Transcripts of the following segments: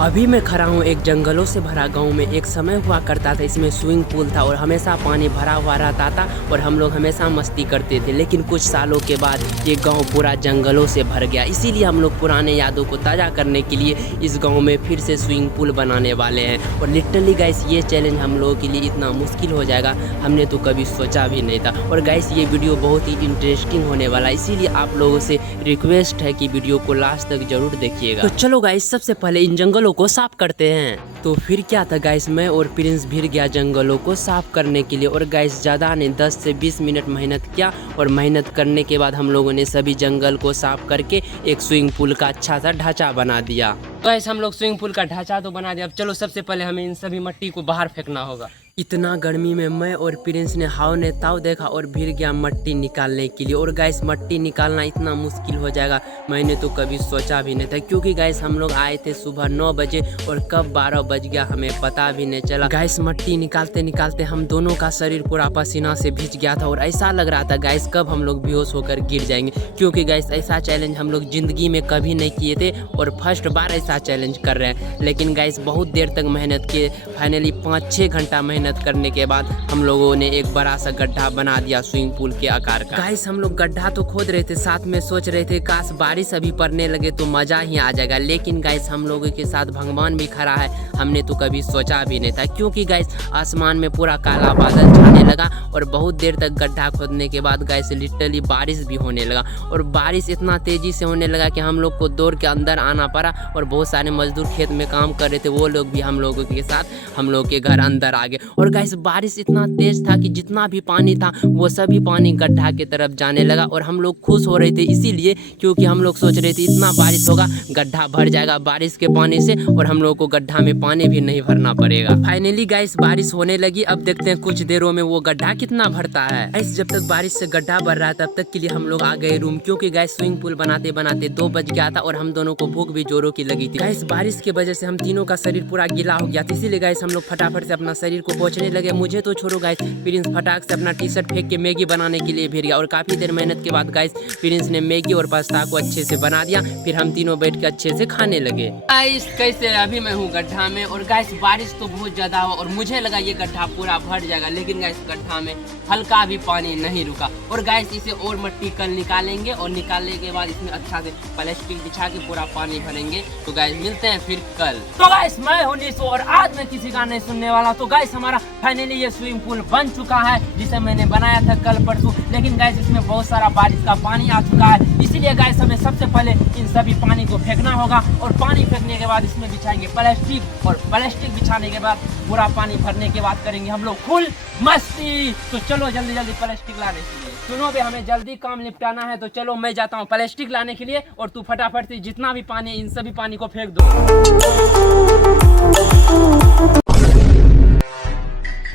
अभी मैं खड़ा हूँ एक जंगलों से भरा गांव में। एक समय हुआ करता था, इसमें स्विमिंग पूल था और हमेशा पानी भरा हुआ रहता था और हम लोग हमेशा मस्ती करते थे। लेकिन कुछ सालों के बाद ये गांव पूरा जंगलों से भर गया। इसीलिए हम लोग पुराने यादों को ताज़ा करने के लिए इस गांव में फिर से स्विमिंग पूल बनाने वाले हैं। और लिटरली गाइस ये चैलेंज हम लोगों के लिए इतना मुश्किल हो जाएगा, हमने तो कभी सोचा भी नहीं था। और गाइस ये वीडियो बहुत ही इंटरेस्टिंग होने वाला है, इसीलिए आप लोगों से रिक्वेस्ट है कि वीडियो को लास्ट तक जरूर देखिएगा। तो चलो गाइस सबसे पहले इन जंगलों को साफ करते हैं। तो फिर क्या था गाइस, मैं और प्रिंस भिड़ गया जंगलों को साफ करने के लिए। और गाइस ज़्यादा नहीं 10 से 20 मिनट मेहनत किया और मेहनत करने के बाद हम लोगों ने सभी जंगल को साफ करके एक स्विमिंग पूल का अच्छा सा ढांचा बना दिया। गाइस हम लोग स्विमिंग पूल का ढांचा तो बना दिया। अब चलो सबसे पहले हमें इन सभी मिट्टी को बाहर फेंकना होगा। इतना गर्मी में मैं और प्रिंस ने हाव ने ताव देखा और भिड़ गया मट्टी निकालने के लिए। और गाइस मट्टी निकालना इतना मुश्किल हो जाएगा मैंने तो कभी सोचा भी नहीं था, क्योंकि गाइस हम लोग आए थे सुबह 9 बजे और कब 12 बज गया हमें पता भी नहीं चला। गाइस मट्टी निकालते निकालते हम दोनों का शरीर पूरा पसीना से भीग गया था और ऐसा लग रहा था गाइस कब हम लोग बेहोश होकर गिर जाएंगे, क्योंकि गाइस ऐसा चैलेंज हम लोग जिंदगी में कभी नहीं किए थे और फर्स्ट बार ऐसा चैलेंज कर रहे हैं। लेकिन गाइस बहुत देर तक मेहनत किए, फाइनली 5-6 घंटा मेहनत करने के बाद हम लोगों ने एक बड़ा सा गड्ढा बना दिया स्विमिंग पूल के आकार का। गाइस हम लोग गड्ढा तो खोद रहे थे, साथ में सोच रहे थे काश बारिश अभी पड़ने लगे तो मजा ही आ जाएगा। लेकिन गाइस हम लोगों के साथ भगवान भी खड़ा है, हमने तो कभी सोचा भी नहीं था, क्योंकि गाइस आसमान में पूरा काला बादल छाने लगा और बहुत देर तक गड्ढा खोदने के बाद गाइस लिटरली बारिश भी होने लगा। और बारिश इतना तेजी से होने लगा कि हम लोग को दौड़ के अंदर आना पड़ा और बहुत सारे मजदूर खेत में काम कर रहे थे, वो लोग भी हम लोगों के साथ हम लोग के घर अंदर आ गए। और गाइस बारिश इतना तेज था कि जितना भी पानी था वो सभी पानी गड्ढा की तरफ जाने लगा। और हम लोग खुश हो रहे थे इसीलिए, क्योंकि हम लोग सोच रहे थे इतना बारिश होगा गड्ढा भर जाएगा बारिश के पानी से और हम लोग को गड्ढा में पानी भी नहीं भरना पड़ेगा। फाइनली गाइस बारिश होने लगी। अब देखते हैं कुछ देरों में वो गड्ढा कितना भरता है। गाइस जब तक बारिश से गड्ढा भर रहा है तब तक के लिए हम लोग आ गए रूम, क्योंकि गाइस स्विमिंग पूल बनाते बनाते 2 बज गया था और हम दोनों को भूख भी जोरों की लगी थी। गाइस बारिश की वजह से हम तीनों का शरीर पूरा गीला हो गया था, इसीलिए गाइस हम लोग फटाफट से अपना शरीर को पोंछने लगे। मुझे तो छोड़ो गाइस, प्रिंस फटाक से अपना टी शर्ट फेंक के मैगी बनाने के लिए भिड़ गया। और काफी देर मेहनत के बाद गाइस प्रिंस ने मैगी और पास्ता को अच्छे से बना दिया। फिर हम तीनों बैठ के अच्छे से खाने लगे। गाइस कैसे अभी मैं हूँ गड्ढा में और गाइस बारिश तो बहुत ज्यादा हुआ और मुझे लगा ये गड्ढा पूरा भर जाएगा, लेकिन गाइस गड्ढा में हल्का भी पानी नहीं रुका। और गाइस इसे और मिट्टी कल निकालेंगे और निकालने के बाद इसमें अच्छा से प्लास्टिक बिछा के पूरा पानी भरेंगे। तो गाइस मिलते हैं फिर कल। तो गाइस मैं हूँ निशो और आज मैं किसी का नहीं सुनने वाला। तो गाइस हमारा फाइनली ये स्विमिंग पूल बन चुका है, जिसे मैंने बनाया था कल परसों। लेकिन गाइस इसमें बहुत सारा बारिश का पानी आ चुका है, इसीलिए गाइस हमें सबसे पहले इन सभी पानी को फेंकना होगा। और पानी फेंकने के बाद इसमें बिछाएंगे प्लास्टिक और प्लास्टिक बिछाने के बाद पूरा पानी भरने के बाद करेंगे हम लोग फुल मस्ती। तो चलो जल्दी जल्दी प्लास्टिक लाने के लिए। सुनो बे हमें जल्दी काम निपटाना है, तो चलो मैं जाता हूँ प्लास्टिक लाने के लिए और तू फटाफट से जितना भी पानी है इन सभी पानी को फेंक दो।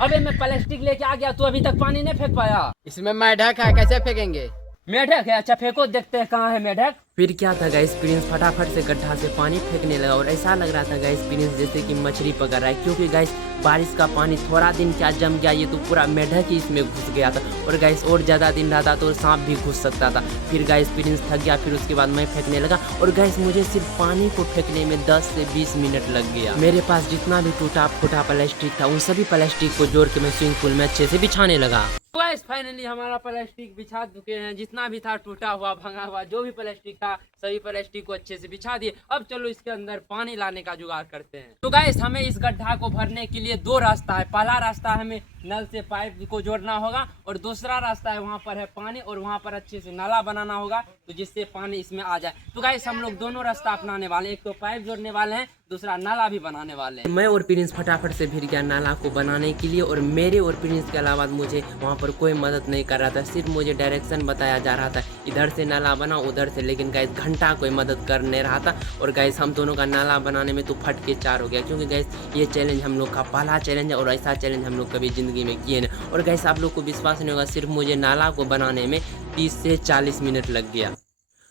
अबे मैं प्लास्टिक लेके आ गया, तू अभी तक पानी नहीं फेंक पाया। इसमें मेढक है, कैसे फेंकेंगे? मेढक है? अच्छा फेंको, देखते हैं कहाँ है मेढक। फिर क्या था गाइस, प्रिंस फटाफट से गड्ढा से पानी फेंकने लगा और ऐसा लग रहा था गाइस प्रिंस जैसे कि मछली पकड़ रहा है, क्योंकि गाइस बारिश का पानी थोड़ा दिन क्या जम गया, ये तो पूरा मेढक ही इसमें घुस गया था। और गाइस और ज़्यादा दिन रहता तो सांप भी घुस सकता था। फिर गाइस प्रिंस थक गया, फिर उसके बाद मैं फेंकने लगा और गाइस मुझे सिर्फ पानी को फेंकने में 10 से 20 मिनट लग गया। मेरे पास जितना भी टूटा फूटा प्लास्टिक था उन सभी प्लास्टिक को जोड़ के मैं स्विमिंग पूल में अच्छे से बिछाने लगा। गाइस फाइनली हमारा प्लास्टिक बिछा चुके हैं, जितना भी था टूटा हुआ भंगा हुआ जो भी प्लास्टिक था सभी प्लास्टिक को अच्छे से बिछा दिए। अब चलो इसके अंदर पानी लाने का जुगाड़ करते हैं। तो गाइस हमें इस गड्ढा को भरने के लिए 2 रास्ता है। पहला रास्ता हमें नल से पाइप को जोड़ना होगा और दूसरा रास्ता है वहाँ पर है पानी और वहाँ पर अच्छे से नाला बनाना होगा, तो जिससे पानी इसमें आ जाए। तो गाइस हम लोग दोनों रास्ता अपनाने वाले हैं, एक तो पाइप जोड़ने वाले हैं, दूसरा नाला भी बनाने वाले हैं। मैं और प्रिंस फटाफट से भिड़ गया नाला को बनाने के लिए और मेरे और प्रिंस के अलावा मुझे वहाँ पर कोई मदद नहीं कर रहा था, सिर्फ मुझे डायरेक्शन बताया जा रहा था इधर से नाला बना उधर से। लेकिन गाइस घंटा कोई मदद कर नहीं रहा था और गाइस हम दोनों का नाला बनाने में तो फट के 4 हो गया, क्योंकि गाइस ये चैलेंज हम लोग का पहला चैलेंज है और ऐसा चैलेंज हम लोग कभी जिंदगी में किए नहीं। और गाइस आप लोग को विश्वास नहीं होगा, सिर्फ मुझे नाला को बनाने में 30 से 40 मिनट लग गया।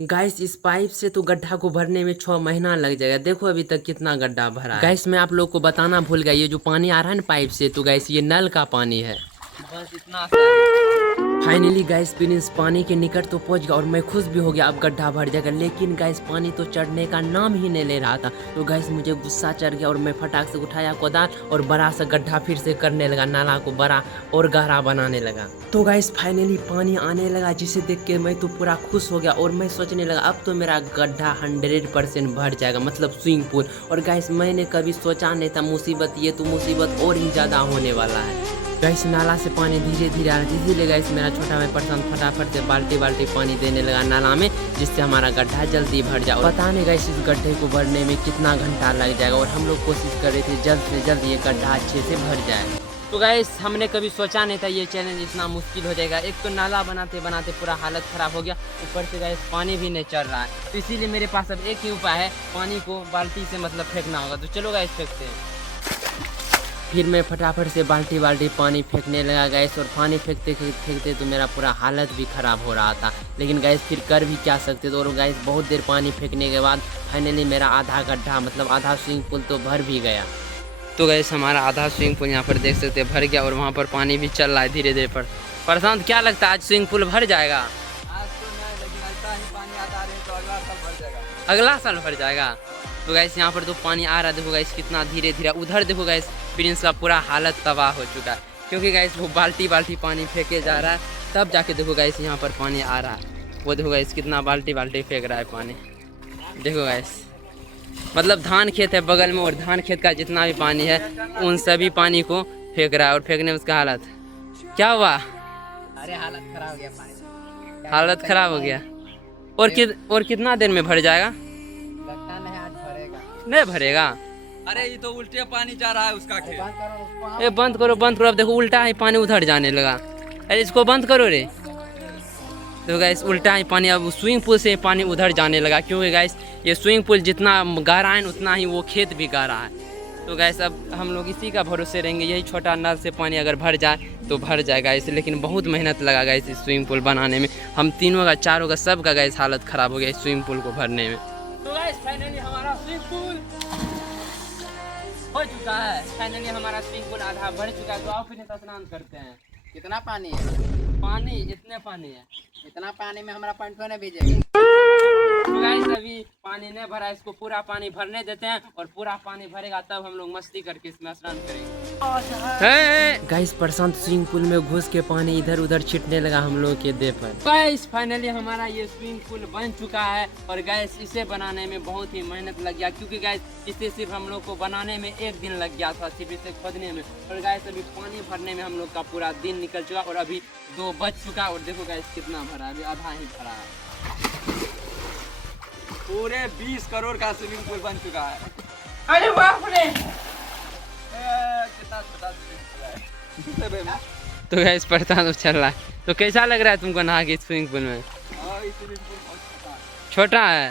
गाइस इस पाइप से तो गड्ढा को भरने में 6 महीना लग जाएगा। देखो अभी तक कितना गड्ढा भरा है। गाइस मैं आप लोग को बताना भूल गया, ये जो पानी आ रहा है ना पाइप से, तो गाइस ये नल का पानी है। बस इतना सा। फाइनली गाइस प्रिंस पानी के निकट तो पहुंच गया और मैं खुश भी हो गया, अब गड्ढा भर जाएगा। लेकिन गाइस पानी तो चढ़ने का नाम ही नहीं ले रहा था। तो गाइस मुझे गुस्सा चढ़ गया और मैं फटाक से उठाया कोदाल और बड़ा सा गड्ढा फिर से करने लगा, नाला को बड़ा और गहरा बनाने लगा। तो गाइस फाइनली पानी आने लगा, जिसे देख के मैं तो पूरा खुश हो गया और मैं सोचने लगा अब तो मेरा गड्ढा 100% भर जाएगा, मतलब स्विमिंग पूल। और गाइस मैंने कभी सोचा नहीं था मुसीबत, ये तो मुसीबत और ही ज़्यादा होने वाला है। गाइस नाला से पानी धीरे धीरे आ रहा है, इसीलिए गाइस मेरा छोटा भाई प्रशांत फटाफट से बाल्टी पानी देने लगा नाला में, जिससे हमारा गड्ढा जल्दी भर जाए। पता नहीं गाइस इस गड्ढे को भरने में कितना घंटा लग जाएगा और हम लोग कोशिश कर रहे थे जल्द से जल्द ये गड्ढा अच्छे से भर जाए। तो गाइस हमने कभी सोचा नहीं था ये चैलेंज इतना मुश्किल हो जाएगा। एक तो नाला बनाते बनाते पूरा हालत ख़राब हो गया, ऊपर से गाइस पानी भी नहीं चल रहा है। तो इसीलिए मेरे पास अब एक ही उपाय है, पानी को बाल्टी से मतलब फेंकना होगा। तो चलो गाइस फेंकते हैं। फिर मैं फटाफट से बाल्टी पानी फेंकने लगा गाइस, और पानी फेंकते तो मेरा पूरा हालत भी ख़राब हो रहा था। लेकिन गाइस फिर कर भी क्या सकते थे। और गाइस बहुत देर पानी फेंकने के बाद फाइनली मेरा आधा गड्ढा मतलब आधा स्विमिंग पूल तो भर भी गया। तो गाइस हमारा आधा स्विमिंग पूल यहाँ पर देख सकते हैं भर गया और वहाँ पर पानी भी चल रहा है धीरे धीरे पर। प्रशांत क्या लगता है आज स्विमिंग पूल भर जाएगा? आज तो नहीं, लेकिन ऐसा ही पानी आता रहे तो अगला साल भर जाएगा। अगला साल भर जाएगा। तो गाइस यहाँ पर तो पानी आ रहा है, देखो गाइस कितना धीरे धीरे। उधर देखो गाइस प्रिंस का पूरा हालत तबाह हो चुका है, क्योंकि गाइस वो बाल्टी पानी फेंके जा रहा है, तब जाके देखो गाइस यहाँ पर पानी आ रहा है। वो देखो गाइस कितना बाल्टी फेंक रहा है पानी, देखो गाइस। मतलब धान खेत है बगल में और धान खेत का जितना भी पानी है उन सभी पानी को फेंक रहा है। और फेंकने में उसका हालत क्या हुआ? अरे हालत खराब हो गया पानी, हालत खराब हो गया। और कितना देर में भर जाएगा? लगता नहीं आज भरेगा। नहीं भरेगा। अरे ये तो उल्टे पानी जा रहा है उसका खेत। बंद करो उसको। ए बंद करो। अब देखो उल्टा ही पानी उधर जाने लगा। अरे इसको बंद करो रे। तो गाइस उल्टा ही पानी अब स्विमिंग पूल से पानी उधर जाने लगा, क्योंकि गाइस ये स्विमिंग पूल जितना गहरा है उतना ही वो खेत भी गहरा है। तो गाइस अब हम लोग इसी का भरोसे रहेंगे, यही छोटा नल से पानी अगर भर जाए तो भर जाएगा इसे। लेकिन बहुत मेहनत लगा गाइस इस स्विमिंग पूल बनाने में, हम तीनों का चारों का सब का गाइस हालत ख़राब हो गया इस स्विमिंग पूल को भरने में। तो गाइस फाइनली हमारा स्विमिंग पूल हो चुका है। फाइनली हमारा स्विमिंग पूल आधा भर चुका है। तो आओ फिर स्नान करते हैं। कितना पानी है? पानी इतने पानी है, इतना पानी में हमारा पैंट नहीं भीजेगा। तो गाइस अभी पानी नहीं भरा, इसको पूरा पानी भरने देते हैं और पूरा पानी भरेगा तब हम लोग मस्ती करके इसमें स्नान करेंगे। गाइस प्रशांत स्विमिंग पूल में घुस के पानी इधर उधर छिटने लगा हम लोग के देह पर। गाइस फाइनली हमारा ये स्विमिंग पूल बन चुका है। और गाइस इसे बनाने में बहुत ही मेहनत लग गया, क्योंकि गाइस इसे सिर्फ हम लोग को बनाने में 1 दिन लग गया था, सिर्फ इसे खोदने में। और गाइस अभी पानी भरने में हम लोग का पूरा दिन निकल चुका और अभी 2 बज चुका। और देखो गाइस कितना भरा है, अभी आधा ही भरा है। पूरे 20 करोड़ का स्विमिंग पूल बन चुका है। अरे बाप रे। कितना छोटा स्विमिंग पूल है। तो गाइस प्रशांत चल रहा है। तो कैसा लग रहा है तुमको नहा के स्विमिंग पूल में? ये स्विमिंग पूल बहुत छोटा है।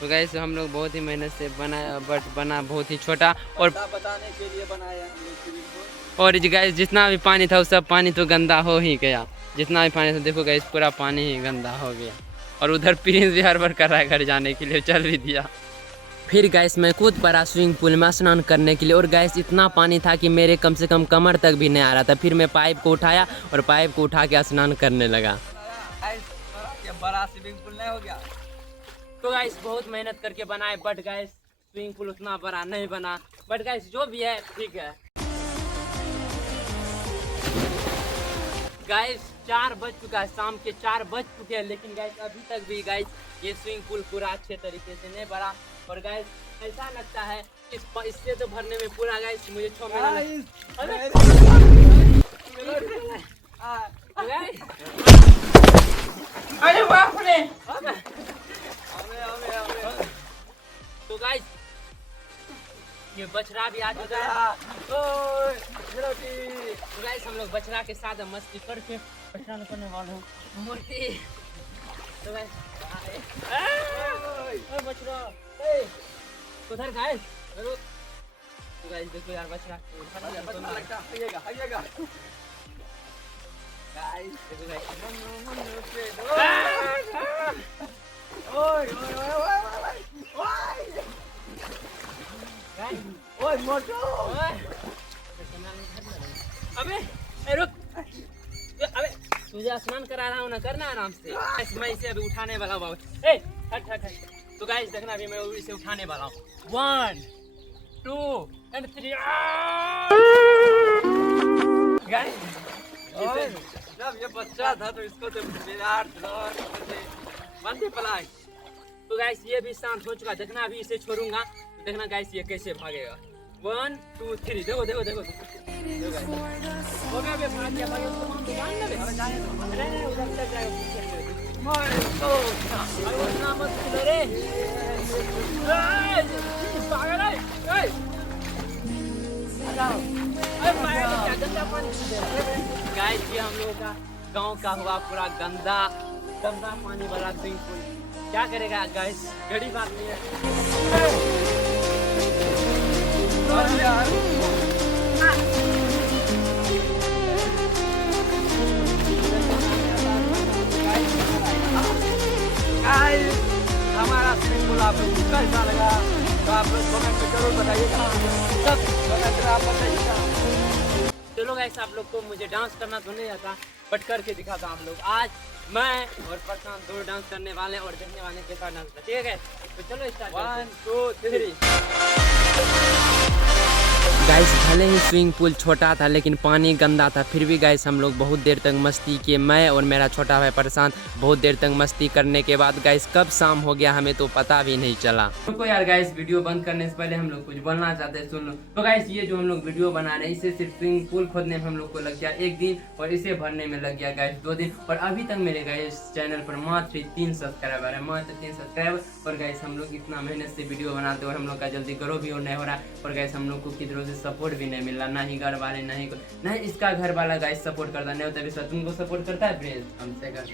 तो गाइस हम लोग बहुत ही मेहनत से बनाया, बट बना बहुत ही छोटा। और बताने के लिए बनाया हम लोग स्विमिंग पूल। और गाइस जितना भी पानी था वो सब पानी तो गंदा हो ही गया। जितना भी पानी था देखो गाइस पूरा पानी ही गंदा हो गया। और उधर प्रिंस भी हड़बड़ कर रहा है घर जाने के लिए, चल भी दिया। फिर गैस मैं कूद पड़ा स्विमिंग पूल में स्नान करने के लिए। और गैस इतना पानी था कि मेरे कम से कम कमर तक भी नहीं आ रहा था। फिर मैं पाइप को उठाया और पाइप को उठा के स्नान करने लगा। बड़ा स्विमिंग पूल नहीं हो गया। तो गाइस बहुत मेहनत करके बनाए, बट गाइस स्विमिंग पूल उतना बड़ा नहीं बना। बट गाइस जो भी है ठीक है। गाइस 4 बज चुका है, शाम के 4 बज चुके हैं, लेकिन गाइस अभी तक भी गाइस ये स्विमिंग पूल पूरा अच्छे तरीके से नहीं भरा। और गाइस ऐसा लगता है इससे तो भरने में पूरा गाइस मुझे 6 महीना अरे बाप रे। तो गाइस ये बछड़ा भी आ चुका है। तो गाइस हम लोग बछड़ा के साथ मस्ती करके परेशान करने वाले हैं मूर्ति। तो गाइस बछड़ा उधर गाइस। तो गाइस देखो यार बछड़ा लगता आइएगा गाइस देखो गाइस। ओए मोटू अबे रुक। अबे तुझे स्नान करा रहा हूँ ना, करना आराम से। Guys, मैं इसे अभी उठाने वाला हूँ। ए हट हट हट। तो गाइस देखना अभी मैं इसे उठाने वाला हूँ। 1 2 and 3। गाइस जब ये बच्चा था तो इसको तो विराट मंदी पलाई। तो गाइस ये भी शांत हो चुका, देखना अभी इसे छोड़ूंगा तो देखना गाइस ये कैसे भागेगा। 1 2 3 देखो देखो देखो देखो गाइस हो गया बे, भाग गया उसको हम दुकान में अरे जाए अरे नहीं उधर तक जाएगा पीछे मार तो अरे उतना मत खेलो रे पागल है ए हटाओ अरे पागल क्या गंदा पानी गाइस ये हम लोगों का गांव का हुआ पूरा गंदा गंदा पानी वाला स्विमिंग पूल। क्या करेगा गाइस, गरीब आदमी है। हमारा स्विमिंग पूल आप लोग को कैसा लगा तो आप लोग कमेंट में जरूर बताइएगा। सब कमेंट में आप बताइएगा। चलो गाइस आप लोग को मुझे डांस करना तो नहीं आता, बट करके दिखाता हूँ आप लोग। आज मैं और प्रशांत दो डांस करने वाले और देखने वाले के साथ डांस, ठीक है? तो चलो स्टार्ट 1 2 3। गाइस भले ही स्विमिंग पूल छोटा था लेकिन पानी गंदा था, फिर भी गाइस हम लोग बहुत देर तक मस्ती किए। मैं और मेरा छोटा भाई प्रशांत बहुत देर तक मस्ती करने के बाद गाइस कब शाम हो गया हमें तो पता भी नहीं चला। तो यार गाइस वीडियो बंद करने से पहले हम लोग कुछ बोलना चाहते हैं, सुन लो। तो गाइस ये जो हम लोग वीडियो बना रहे हैं इसे सिर्फ स्विमिंग पूल खोदने में हम लोग को लग गया 1 दिन और इसे भरने में लग गया गाइस 2 दिन। और अभी तक मेरे गाइस चैनल पर मात्र 3 सब्सक्राइबर है, मात्र 3 सब्सक्राइबर। और गाइस हम लोग इतना मेहनत से वीडियो बनाते और हम लोग का जल्दी ग्रो भी नहीं हो रहा है। और गाइस हम लोग को किधरों से सपोर्ट भी नहीं मिल रहा, ना ही घर वाले ना ही इसका घर वाला गाइस सपोर्ट करता नहीं होता। विश्वास तुमको सपोर्ट करता है प्लीज हमसे कर।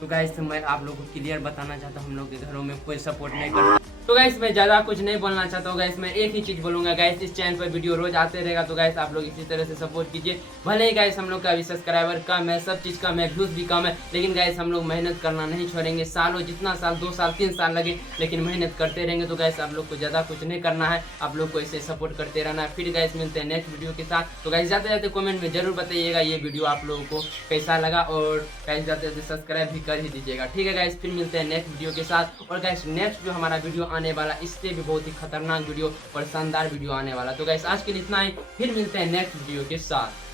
तो गाइस मैं आप लोगों को क्लियर बताना चाहता हूँ हम लोग के घरों में कोई सपोर्ट नहीं करता। तो गाइस मैं ज़्यादा कुछ नहीं बोलना चाहता हूँ। गाइस मैं एक ही चीज़ बोलूँगा, गाइस इस चैनल पर वीडियो रोज आते रहेगा तो गाइस आप लोग इसी तरह से सपोर्ट कीजिए। भले ही गाइस हम लोग का अभी सब्सक्राइबर कम है, सब चीज़ कम है, व्यूज़ भी कम है, लेकिन गाइस हम लोग मेहनत करना नहीं छोड़ेंगे। सालों जितना साल 2 साल 3 साल लगे लेकिन मेहनत करते रहेंगे। तो गाइस आप लोग को ज़्यादा कुछ नहीं करना है, आप लोग को ऐसे सपोर्ट करते रहना है। फिर गाइस मिलते हैं नेक्स्ट वीडियो के साथ। तो गाइस जाते जाते कमेंट में जरूर बताइएगा ये वीडियो आप लोगों को कैसा लगा और गाइस जाते जाते सब्सक्राइब भी कर ही दीजिएगा, ठीक है गाइस? फिर मिलते हैं नेक्स्ट वीडियो के साथ। और गाइस नेक्स्ट जो हमारा वीडियो आने वाला इससे बहुत ही खतरनाक वीडियो और शानदार वीडियो आने वाला। तो गाइस आज के लिए इतना ही, फिर मिलते हैं नेक्स्ट वीडियो के साथ।